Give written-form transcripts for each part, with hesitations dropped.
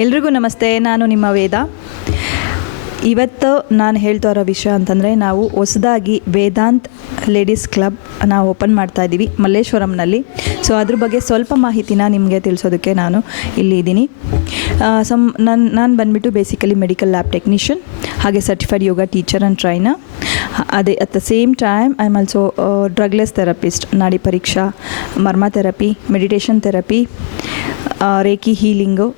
ಎಲ್ರಿಗೂ ನಮಸ್ತೆ. ನಾನು ನಿಮ್ಮ ವೇದ. ಇವತ್ತು ನಾನು ಹೇಳ್ತಾ ಇರೋ ವಿಷಯ ಅಂತಂದರೆ, ನಾವು ಹೊಸದಾಗಿ ವೇದಾಂತ್ ಲೇಡೀಸ್ ಕ್ಲಬ್ ನಾವು ಓಪನ್ ಮಾಡ್ತಾ ಇದ್ದೀವಿ ಮಲ್ಲೇಶ್ವರಂನಲ್ಲಿ. ಸೊ ಅದ್ರ ಬಗ್ಗೆ ಸ್ವಲ್ಪ ಮಾಹಿತಿನ ನಿಮಗೆ ತಿಳಿಸೋದಕ್ಕೆ ನಾನು ಇಲ್ಲಿ ಇದ್ದೀನಿ. ನಾನು ಬಂದುಬಿಟ್ಟು ಬೇಸಿಕಲಿ ಮೆಡಿಕಲ್ ಲ್ಯಾಬ್ ಟೆಕ್ನಿಷಿಯನ್, ಹಾಗೆ certified yoga teacher and trainer. ಅದೇ at the same time I am also drugless therapist, ನಾಡಿ ಪರೀಕ್ಷಾ, ಮರ್ಮ therapy, meditation therapy, reiki healing,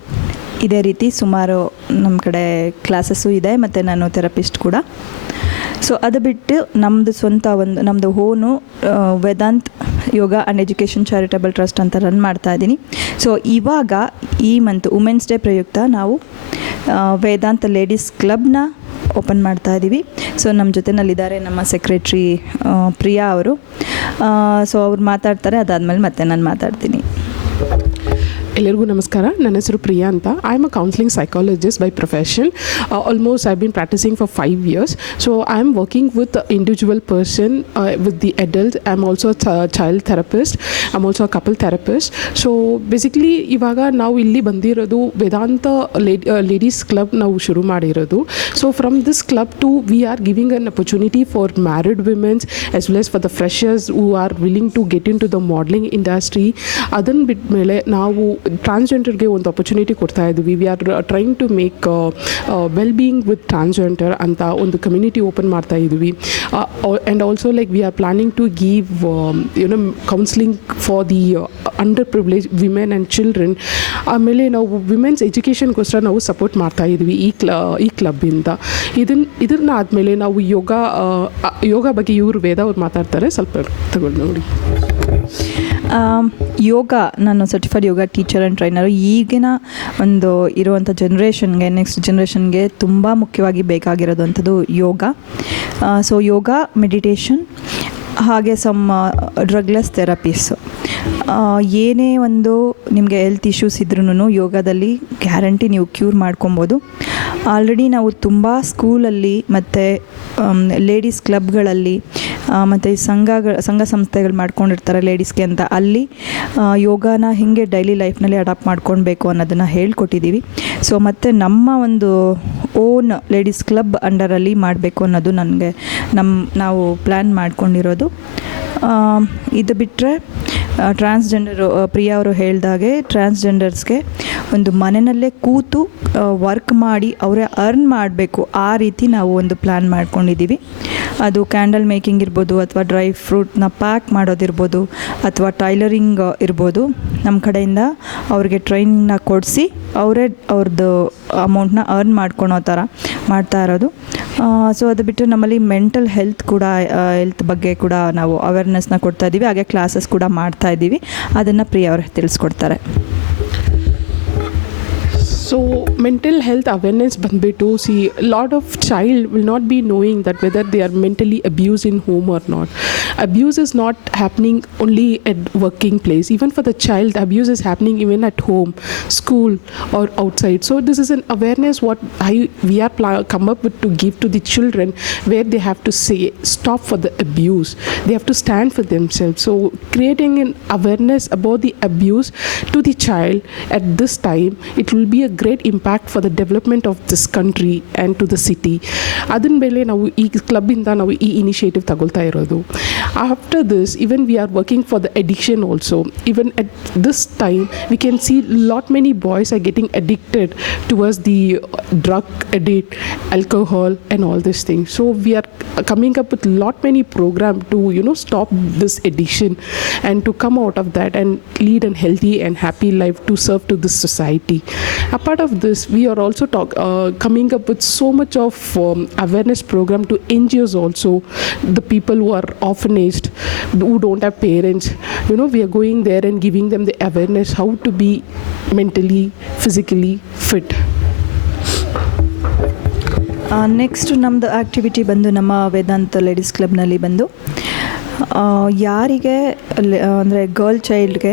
ಇದೇ ರೀತಿ ಸುಮಾರು ನಮ್ಮ ಕಡೆ ಕ್ಲಾಸಸ್ಸು ಇದೆ, ಮತ್ತು ನಾನು ಥೆರಪಿಸ್ಟ್ ಕೂಡ. ಸೊ ಅದು ಬಿಟ್ಟು ನಮ್ಮದು ಓನು ವೇದಾಂತ್ ಯೋಗ ಆ್ಯಂಡ್ ಎಜುಕೇಷನ್ ಚಾರಿಟಬಲ್ ಟ್ರಸ್ಟ್ ಅಂತ ರನ್ ಮಾಡ್ತಾ ಇದ್ದೀನಿ. ಸೊ ಇವಾಗ ಈ ಮಂತ್ ವುಮೆನ್ಸ್ ಡೇ ಪ್ರಯುಕ್ತ ನಾವು ವೇದಾಂತ್ ಲೇಡೀಸ್ ಕ್ಲಬ್ನ ಓಪನ್ ಮಾಡ್ತಾ ಇದ್ದೀವಿ. ಸೊ ನಮ್ಮ ಜೊತೆನಲ್ಲಿದ್ದಾರೆ ನಮ್ಮ ಸೆಕ್ರೆಟ್ರಿ ಪ್ರಿಯಾ ಅವರು. ಸೊ ಅವ್ರು ಮಾತಾಡ್ತಾರೆ, ಅದಾದಮೇಲೆ ಮತ್ತೆ ನಾನು ಮಾತಾಡ್ತೀನಿ. ಎಲ್ಲರಿಗೂ ನಮಸ್ಕಾರ. ನನ್ನ ಹೆಸರು ಪ್ರಿಯಾ ಅಂತ. I am a counselling psychologist by profession. Almost I been practising for 5 years. So I am working with individual person, with the adult. I am also child therapist. I am also couple therapist. So basically ಇವಾಗ ನಾವು ಇಲ್ಲಿ ಬಂದಿರೋದು ವೇದಾಂತ ladies club ನಾವು ಶುರು ಮಾಡಿರೋದು. So from this club to we are giving an opportunity for married womens as well as for the freshers who are willing to get in to the modelling industry. ಅದನ್ನು ಬಿಟ್ಟ ಮೇಲೆ ನಾವು ಟ್ರಾನ್ಸ್ಜೆಂಡರ್ಗೆ ಒಂದು opportunity ಕೊಡ್ತಾ ಇದ್ವಿ. We are trying to make well being with transgender ಅಂತ ಒಂದು ಕಮ್ಯುನಿಟಿ ಓಪನ್ ಮಾಡ್ತಾ ಇದ್ವಿ. And also like we are planning to give counselling for the under privilege women and children. ಆಮೇಲೆ ನಾವು ವಿಮೆನ್ಸ್ ಎಜುಕೇಷನ್ಗೋಸ್ಕರ ನಾವು ಸಪೋರ್ಟ್ ಮಾಡ್ತಾ ಇದ್ವಿ ಈ ಕ್ಲಬ್ಬಿಂದ. ಇದನ್ನ ಆದಮೇಲೆ ನಾವು ಯೋಗ ಬಗ್ಗೆ ಇವರು ವೇದ ಅವ್ರು ಮಾತಾಡ್ತಾರೆ, ಸ್ವಲ್ಪ ತಗೊಂಡು ನೋಡಿ. ಯೋಗ, ನಾನು certified yoga teacher and trainer. ಈಗಿನ ಒಂದು ಇರುವಂಥ ಜನ್ರೇಷನ್ಗೆ, ನೆಕ್ಸ್ಟ್ ಜನ್ರೇಷನ್ಗೆ ತುಂಬ ಮುಖ್ಯವಾಗಿ ಬೇಕಾಗಿರೋದು ಅಂಥದ್ದು ಯೋಗ. ಸೊ ಯೋಗ, ಮೆಡಿಟೇಷನ್, ಹಾಗೆ ಡ್ರಗ್ಲೆಸ್ ಥೆರಪೀಸ್. ಏನೇ ಒಂದು ನಿಮಗೆ ಹೆಲ್ತ್ ಇಶ್ಯೂಸ್ ಇದ್ರೂ ಯೋಗದಲ್ಲಿ ಗ್ಯಾರಂಟಿ ನೀವು ಕ್ಯೂರ್ ಮಾಡ್ಕೊಬೋದು. ಆಲ್ರೆಡಿ ನಾವು ತುಂಬ ಸ್ಕೂಲಲ್ಲಿ ಮತ್ತು ಲೇಡೀಸ್ ಕ್ಲಬ್ಗಳಲ್ಲಿ ಮತ್ತು ಸಂಘ ಸಂಸ್ಥೆಗಳು ಮಾಡ್ಕೊಂಡಿರ್ತಾರೆ ಲೇಡೀಸ್ಗೆ ಅಂತ, ಅಲ್ಲಿ ಯೋಗನ ಹೇಗೆ ಡೈಲಿ ಲೈಫ್ನಲ್ಲಿ ಅಡಾಪ್ಟ್ ಮಾಡ್ಕೊಳ್ಬೇಕು ಅನ್ನೋದನ್ನು ಹೇಳ್ಕೊಟ್ಟಿದ್ದೀವಿ. ಸೊ ಮತ್ತು ನಮ್ಮ ಒಂದು ಓನ್ ಲೇಡೀಸ್ ಕ್ಲಬ್ ಅಂಡರಲ್ಲಿ ಮಾಡಬೇಕು ಅನ್ನೋದು ನಾವು ಪ್ಲ್ಯಾನ್ ಮಾಡ್ಕೊಂಡಿರೋದು. ಇದು ಬಿಟ್ಟರೆ ಟ್ರಾನ್ಸ್ಜೆಂಡರು, ಪ್ರಿಯಾ ಅವರು ಹೇಳ್ದಾಗೆ ಟ್ರಾನ್ಸ್ಜೆಂಡರ್ಸ್ಗೆ ಒಂದು ಮನೆಯಲ್ಲೇ ಕೂತು ವರ್ಕ್ ಮಾಡಿ ಅವರೇ ಅರ್ನ್ ಮಾಡಬೇಕು, ಆ ರೀತಿ ನಾವು ಒಂದು ಪ್ಲ್ಯಾನ್ ಮಾಡ್ಕೊಂಡಿದ್ದೀವಿ. ಅದು ಕ್ಯಾಂಡಲ್ ಮೇಕಿಂಗ್ ಇರ್ಬೋದು, ಅಥವಾ ಡ್ರೈ ಫ್ರೂಟ್ನ ಪ್ಯಾಕ್ ಮಾಡೋದಿರ್ಬೋದು, ಅಥವಾ ಟೈಲರಿಂಗ್ ಇರ್ಬೋದು. ನಮ್ಮ ಕಡೆಯಿಂದ ಅವ್ರಿಗೆ ಟ್ರೈನಿಂಗ್ನ ಕೊಡಿಸಿ ಅವರೇ ಅವ್ರದ್ದು ಅಮೌಂಟ್ನ ಅರ್ನ್ ಮಾಡ್ಕೊಳೋ ಥರ ಮಾಡ್ತಾ ಇರೋದು. ಸೊ ಅದು ಬಿಟ್ಟು ನಮ್ಮಲ್ಲಿ ಮೆಂಟಲ್ ಹೆಲ್ತ್ ಬಗ್ಗೆ ಕೂಡ ನಾವು ಅವೇರ್ನೆಸ್ನ ಕೊಡ್ತಾ ಇದ್ದೀವಿ, ಹಾಗೆ ಕ್ಲಾಸಸ್ ಕೂಡ ಮಾಡ್ತಾ ಇದ್ದೀವಿ. ಅದನ್ನು ಪ್ರಿಯಾ ಅವರು ತಿಳಿಸ್ಕೊಡ್ತಾರೆ. So mental health awareness ಬಂದ್ಬಿಟ್ಟು, lot of child will not be knowing that whether they are mentally abused in home or not. Abuse is not happening only at working place. Even for the child, abuse is happening even at home, school or outside. So this is an awareness what we are come up with to give to the children, where they have to say stop for the abuse. They have to stand for themselves. So creating an awareness about the abuse to the child at this time, it will be a great impact for the development of this country and to the city. ಅದನ್ನ ಮೇಲೆ ನಾವು ಈ ಕ್ಲಬ್ಬಿಂದ ನಾವು ಈ initiative ತಗೊಳ್ತಾ ಇರೋದು. After this, even we are working for the addiction also. Even at this time we can see lot many boys are getting addicted towards the drug addict, alcohol and all these things. So we are coming up with lot many program to stop this addiction and to come out of that and lead a healthy and happy life to serve to this society. Apart of this, we are also coming up with so much of awareness program to NGOs also, the people who are orphanaged, who don't have parents. We are going there and giving them the awareness how to be mentally, physically fit. Next ನಮ್ಮದು activity ಬಂದು, ನಮ್ಮ ವೇದಾಂತ ladies ಕ್ಲಬ್ನಲ್ಲಿ ಬಂದು ಯಾರಿಗೆ ಅಂದರೆ girl ಚೈಲ್ಡ್ಗೆ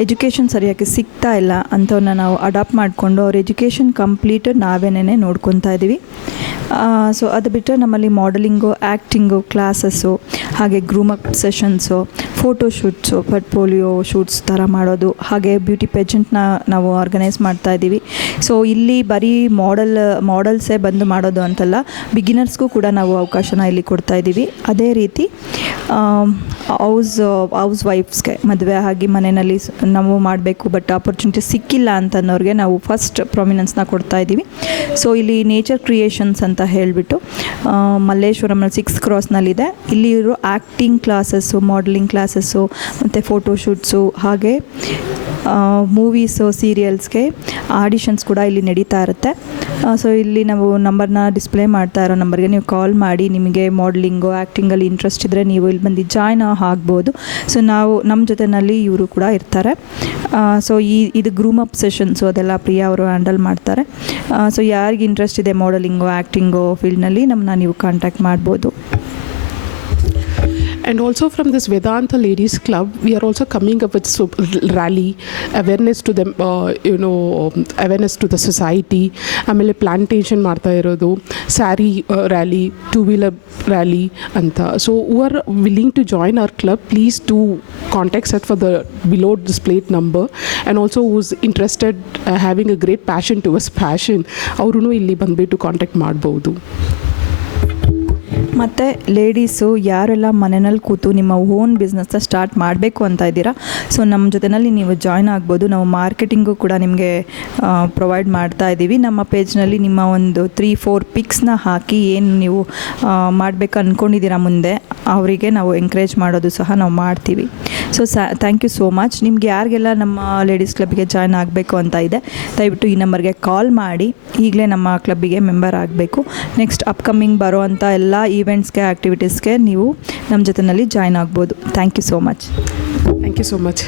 education ಸರಿಯಾಗಿ ಸಿಗ್ತಾ ಇಲ್ಲ ಅಂಥವನ್ನ ನಾವು ಅಡಾಪ್ಟ್ ಮಾಡಿಕೊಂಡು ಅವ್ರ ಎಜುಕೇಷನ್ ಕಂಪ್ಲೀಟ್ ನಾವೇನೇ ನೋಡ್ಕೊತಾ ಇದ್ದೀವಿ. ಸೊ ಅದು ಬಿಟ್ಟರೆ ನಮ್ಮಲ್ಲಿ ಮಾಡಲಿಂಗು, ಆ್ಯಕ್ಟಿಂಗು ಕ್ಲಾಸಸ್ಸು, ಹಾಗೆ groom up sessions, photo shoots, portfolio shoots ಥರ ಮಾಡೋದು, ಹಾಗೆ ಬ್ಯೂಟಿ ಪೇಜೆಂಟ್ನ ನಾವು ಆರ್ಗನೈಸ್ ಮಾಡ್ತಾ ಇದ್ದೀವಿ. ಸೊ ಇಲ್ಲಿ ಬರೀ ಮಾಡೆಲ್ಸೇ ಬಂದು ಮಾಡೋದು ಅಂತಲ್ಲ, ಬಿಗಿನರ್ಸ್ಗೂ ಕೂಡ ನಾವು ಅವಕಾಶನ ಇಲ್ಲಿ ಕೊಡ್ತಾ ಇದ್ದೀವಿ. ಅದೇ ರೀತಿ ಹೌಸ್ ವೈಫ್ಸ್ಗೆ ಮದುವೆ ಆಗಿ ಮನೆಯಲ್ಲಿ ನಾವು ಮಾಡಬೇಕು ಬಟ್ ಆಪರ್ಚುನಿಟಿ ಸಿಕ್ಕಿಲ್ಲ ಅಂತನ್ನೋರಿಗೆ ನಾವು ಫಸ್ಟ್ ಪ್ರಾಮಿನೆನ್ಸ್ನ ಕೊಡ್ತಾ ಇದ್ದೀವಿ. ಸೊ ಇಲ್ಲಿ ನೇಚರ್ ಕ್ರಿಯೇಷನ್ಸ್ ಅಂತ ಹೇಳಿಬಿಟ್ಟು ಮಲ್ಲೇಶ್ವರಮಲ್ಲಿ 6 ಕ್ರಾಸ್ನಲ್ಲಿದೆ. ಇಲ್ಲಿ ಇರೋ ಆ್ಯಕ್ಟಿಂಗ್ ಕ್ಲಾಸಸ್ಸು, ಮಾಡಲಿಂಗ್ ಕ್ಲಾಸಸ್ಸು ಮತ್ತು ಫೋಟೋಶೂಟ್ಸು, ಹಾಗೆ ಮೂವೀಸು, ಸೀರಿಯಲ್ಸ್ಗೆ ಆಡಿಷನ್ಸ್ ಕೂಡ ಇಲ್ಲಿ ನಡೀತಾ ಇರುತ್ತೆ. ಸೊ ಇಲ್ಲಿ ನಾವು ನಂಬರ್ನ ಡಿಸ್ಪ್ಲೇ ಮಾಡ್ತಾ ಇರೋ ನಂಬರ್ಗೆ ನೀವು ಕಾಲ್ ಮಾಡಿ ನಿಮಗೆ ಮಾಡಲಿಂಗು, ಆ್ಯಕ್ಟಿಂಗಲ್ಲಿ ಇಂಟ್ರೆಸ್ಟ್ ಇದ್ದರೆ ನೀವು ಇಲ್ಲಿ ಬಂದು ಜಾಯ್ನ್ ಆಗ್ಬೋದು. ಸೊ ನಮ್ಮ ಜೊತೆಯಲ್ಲಿ ಇವರು ಕೂಡ ಇರ್ತಾರೆ. ಸೊ ಇದು ಗ್ರೂಮಪ್ ಸೆಷನ್ಸು ಅದೆಲ್ಲ ಪ್ರಿಯಾ ಅವರು ಹ್ಯಾಂಡಲ್ ಮಾಡ್ತಾರೆ. ಸೊ ಯಾರಿಗೆ ಇಂಟ್ರೆಸ್ಟ್ ಇದೆ ಮಾಡಲಿಂಗು, ಆ್ಯಕ್ಟಿಂಗು ಫೀಲ್ಡ್ನಲ್ಲಿ ನಮ್ಮನ್ನ ನೀವು ಕಾಂಟ್ಯಾಕ್ಟ್ ಮಾಡ್ಬೋದು. And also from this Vedanta Ladies Club, we are also coming up with rally, awareness to them, awareness to the society. ಆಮೇಲೆ ಪ್ಲಾಂಟೇಷನ್ ಮಾಡ್ತಾ ಇರೋದು, ಸ್ಯಾರಿ ರ್ಯಾಲಿ, 2-wheeler ರ್ಯಾಲಿ ಅಂತ. So who are willing to join our club, please to contact at for the below displayed number. And also who's interested having a great passion towards passion, ಅವರು ಇಲ್ಲಿ ಬಂದುಬಿಟ್ಟು contact ಮಾಡ್ಬೋದು. ಮತ್ತು ladies ಯಾರೆಲ್ಲ ಮನೆಯಲ್ಲಿ ಕೂತು ನಿಮ್ಮ ಓನ್ ಬಿಸ್ನೆಸ್ನ ಸ್ಟಾರ್ಟ್ ಮಾಡಬೇಕು ಅಂತ ಇದ್ದೀರಾ, ಸೊ ನಮ್ಮ ಜೊತೆಯಲ್ಲಿ ನೀವು ಜಾಯ್ನ್ ಆಗ್ಬೋದು. ನಾವು ಮಾರ್ಕೆಟಿಂಗು ಕೂಡ ನಿಮಗೆ ಪ್ರೊವೈಡ್ ಮಾಡ್ತಾ ಇದ್ದೀವಿ. ನಮ್ಮ ಪೇಜ್ನಲ್ಲಿ ನಿಮ್ಮ ಒಂದು 3-4 ಪಿಕ್ಸ್ನ ಹಾಕಿ ಏನು ನೀವು ಮಾಡಬೇಕು ಅಂದ್ಕೊಂಡಿದ್ದೀರಾ ಮುಂದೆ, ಅವರಿಗೆ ನಾವು ಎಂಕರೇಜ್ ಮಾಡೋದು ಸಹ ನಾವು ಮಾಡ್ತೀವಿ. So thank you so much. ನಿಮ್ಗೆ ಯಾರಿಗೆಲ್ಲ ನಮ್ಮ ಲೇಡೀಸ್ ಕ್ಲಬ್ಗೆ ಜಾಯ್ನ್ ಆಗಬೇಕು ಅಂತ ಇದೆ, ದಯವಿಟ್ಟು ಈ ನಂಬರ್ಗೆ ಕಾಲ್ ಮಾಡಿ ಈಗಲೇ ನಮ್ಮ ಕ್ಲಬ್ಬಿಗೆ ಮೆಂಬರ್ ಆಗಬೇಕು. ನೆಕ್ಸ್ಟ್ ಅಪ್ಕಮಿಂಗ್ ಬರೋ ಅಂಥ ಎಲ್ಲ ಈವೆಂಟ್ಸ್ಗೆ, ಆ್ಯಕ್ಟಿವಿಟೀಸ್ಗೆ ನೀವು ನಮ್ಮ ಜೊತೆಯಲ್ಲಿ ಜಾಯ್ನ್ ಆಗ್ಬೋದು. Thank you so much. Thank you so much.